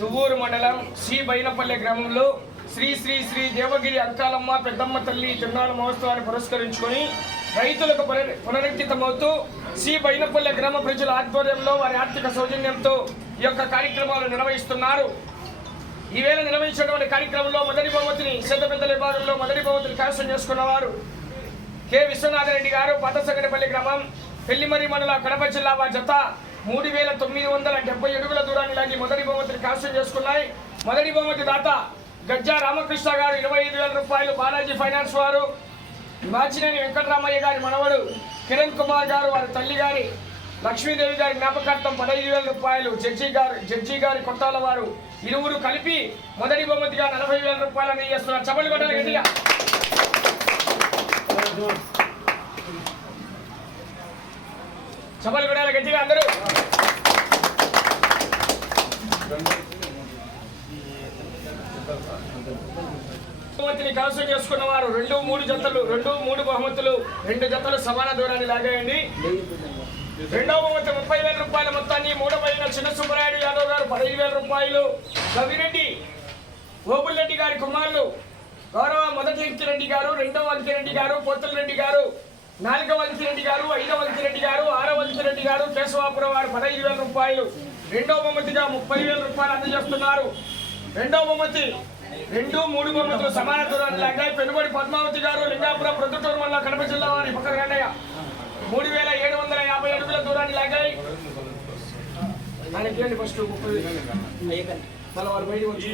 దువ్వూరు మండలం శ్రీ బైనపల్లె గ్రామంలో శ్రీ శ్రీ శ్రీ దేవగిరి అంకాలమ్మ పెద్దమ్మ తల్లి తిరునాళ్ళ మహోత్సవాన్ని పురస్కరించుకొని రైతులకు పునరంకితమవుతూ శ్రీ బైనపల్లె గ్రామ ప్రజల ఆధ్వర్యంలో వారి ఆర్థిక సౌజన్యంతో ఈ యొక్క కార్యక్రమాలు నిర్వహిస్తున్నారు. ఈవేళ నిర్వహించినటువంటి కార్యక్రమంలో మొదటి బహుమతిని శ్రద్ధ పెద్దల విభాగంలో మొదటి బహుమతిని కైవసం చేసుకున్నవారు కె. విశ్వనాథరెడ్డి గారు పాతసగడపల్లి గ్రామం పెళ్ళిమరి మండల కడప జిల్లా వారి జత. మూడు వేల తొమ్మిది వందల డెబ్బై అడుగుల దూరాన్ని లాగి మొదటి బహుమతిని కైవసం చేసుకున్నాయి. మొదటి బహుమతి దాత గజ్జా రామకృష్ణ గారు ఇరవై ఐదు వేల రూపాయలు. బాలాజీ ఫైనాన్స్ వారు మాచినేని వెంకటరామయ్య గారి మనవడు కిరణ్ కుమార్ గారు వారి తల్లి గారి లక్ష్మీదేవి గారి జ్ఞాపకార్థం పదహైదు వేల రూపాయలు. జడ్జి గారు జడ్జి గారి కొట్టాల వారు ఇరువురు కలిపి మొదటి బహుమతిగా నలభై వేల రూపాయలు అందజేస్తున్నారు చపలు కొట్టాలి గట్టిగా. చపలు కొట్టాలి గట్టిగా అందరూ. బహుమతిని కైవసం చేసుకున్న వారు రెండు మూడు జతలు రెండు మూడు బహుమతులు రెండు జతలు సమాన దూరాన్ని లాగేయండి. రెండవ బహుమతి ముప్పై వేల రూపాయల మొత్తాన్ని మూడవ చిన్న సుబ్బరాయుడు యాదవ్ గారు పదహైదు వేల రూపాయలు. కవిరెడ్డి రెడ్డి గారి కుమారులు గౌరవ మొదటి అంకిరెడ్డి గారు రెండవ అంకిరెడ్డి గారు పోతులరెడ్డి గారు నాలుగవ అంకిరెడ్డి గారు ఐదవ అంకిరెడ్డి గారు ఆరవ అంకిరెడ్డి గారు కేశవాపురం వారు పదహైదు వేల రూపాయలు. రెండవ బహుమతిగా ముప్పై వేల రూపాయలు అందజేస్తున్నారు. రెండవ బహుమతి రెండు మూడు బహుమతులు సమాన దూరాన్ని లాగాయి పెనుబడి పద్మావతి గారు లింగాపురం ప్రొద్దుటూరు మండల కడప జిల్లా వారి పక్కన గండయ్య మూడు వేల ఏడు వందల యాభై అడుగుల దూరాన్ని లాగాయి. ఆయనకి ఫస్ట్ ముప్పై? మళ్ళీ వారు బయటకు వచ్చి.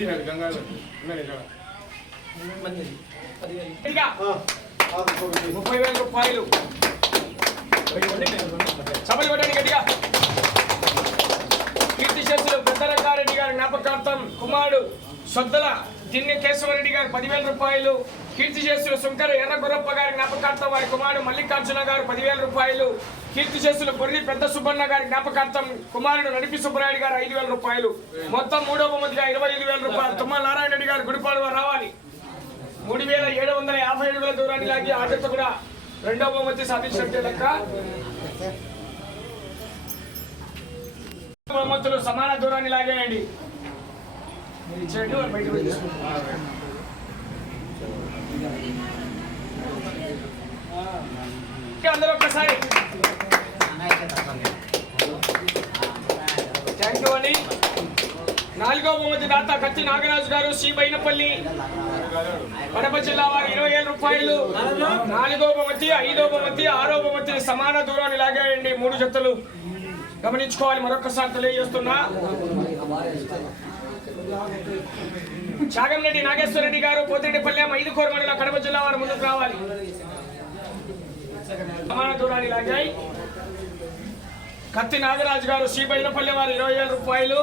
ముప్పై వేల రూపాయలు. సభలు కొట్టండి గట్టిగా. అధ్యక్షులు చేతులు పెద్దరంగారెడ్డి గారి జ్ఞాపకార్థం కుమారుడు సొద్దల దిన్నె కేశవరెడ్డి గారు పదివేల రూపాయలు కీర్తి చేసులు శంకర ఎర్ర గారి జ్ఞాపకార్థం వారి కుమారుడు మల్లికార్జున గారు పదివేల రూపాయలు కీర్తి చేసులు బొర్రి పెద్ద సుబ్బన్న గారి జ్ఞాపకార్థం కుమారుడు నడిపి సుబ్బరాయుడు గారు ఐదు వేల రూపాయలు. మొత్తం మూడో బహుమతిగా ఇరవై ఐదు వేల రూపాయలు. తుమ్మల నారాయణ రెడ్డి గారు గుడిపాడు వారు రావాలి. మూడు వేల ఏడు వందల యాభై అడుగుల దూరాన్ని లాగి ఆటతో కూడా రెండవ బహుమతి సాధించినట్టే లెక్క. బహుమతులు సమాన దూరాన్ని లాగేయండి. అందరూ ఒక్కసారి. థ్యాంక్ యూ అండి నాలుగో బహుమతి దాత కత్తి నాగరాజు గారు శ్రీ బైనపల్లి కడప జిల్లా వారు ఇరవై ఏడు రూపాయలు. నాలుగో బహుమతి ఐదో బహుమతి ఆరో బహుమతి సమాన దూరాన్ని లాగేయండి. మూడు జతలు. గమనించుకోవాలి మరొకసారి తెలియజేస్తున్నా. చాగంరెడ్డి నాగేశ్వరరెడ్డి గారు పోతిరెడ్డిపల్లెం ఐదు కోరు మండల కడప జిల్లా వారు ముందుకు రావాలి. సమాన దూరాన్ని లాగాయి. కత్తి నాగరాజు గారు శ్రీ బైనపల్లి వారు ఇరవై వేల రూపాయలు.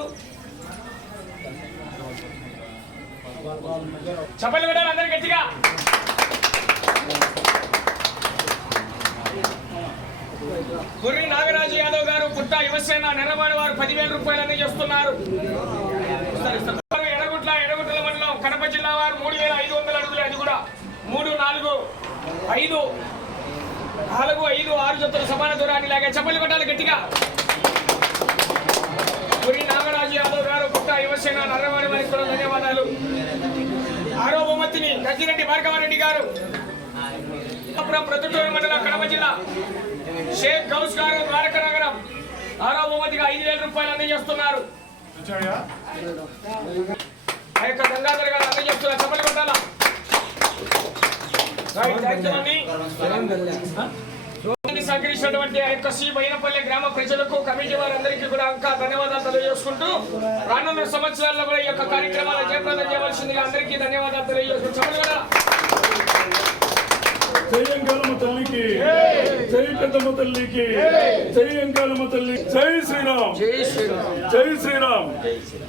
చప్పలు పెట్టాలి అందరు గట్టిగా. గుర్రి నాగరాజు యాదవ్ గారు పుట్ట యువసేన నెరవాడి వారు పదివేల రూపాయలని చెప్తున్నారు ఎడగుట్ల ఎడగుట్ల మండలం కడప జిల్లా వారు మూడు వేల ఐదు వందల అడుగులు అది కూడా మూడు నాలుగు ఐదు నాలుగు ఐదు ఆరు జతలు సమాన దూరాన్ని లాగే చెప్పలు కొట్టాలి గట్టిగా. గురి నాగరాజు యాదవ్ గారు పుట్ట యువసేన నర్రవాడి వారికి కూడా ధన్యవాదాలు. ఆరో బహుమతిని గజ్జిరెడ్డి భార్గవారెడ్డి గారు. అప్పురం మండలం కడప జిల్లా. షేక్ గౌస్ గారు ద్వారక నగరం. ఆరో బహుమతిగా ఐదు వేల రూపాయలు అందజేస్తున్నారు. ఆ యొక్క గంగాధర్ గారు అందజేస్తున్నారు చెప్పలు. రోడ్డుని సహకరించినటువంటి ఆ యొక్క శ్రీ బైనపల్లి గ్రామ ప్రజలకు కమిటీ వారందరికీ కూడా ఇంకా ధన్యవాదాలు తెలియజేసుకుంటూ రానున్న సంవత్సరాల్లో కూడా ఈ యొక్క కార్యక్రమాలు జయప్రదం చేయవలసిందిగా అందరికీ ధన్యవాదాలు తెలియజేసుకుంటూ చెప్పలు కూడా జై అంకాలమ్మ తల్లికి. జై. పెద్దమ్మ తల్లికి. జై. అంకాలమ్మ తల్లి. జై శ్రీరామ్. జై శ్రీరామ్. జై శ్రీరామ్.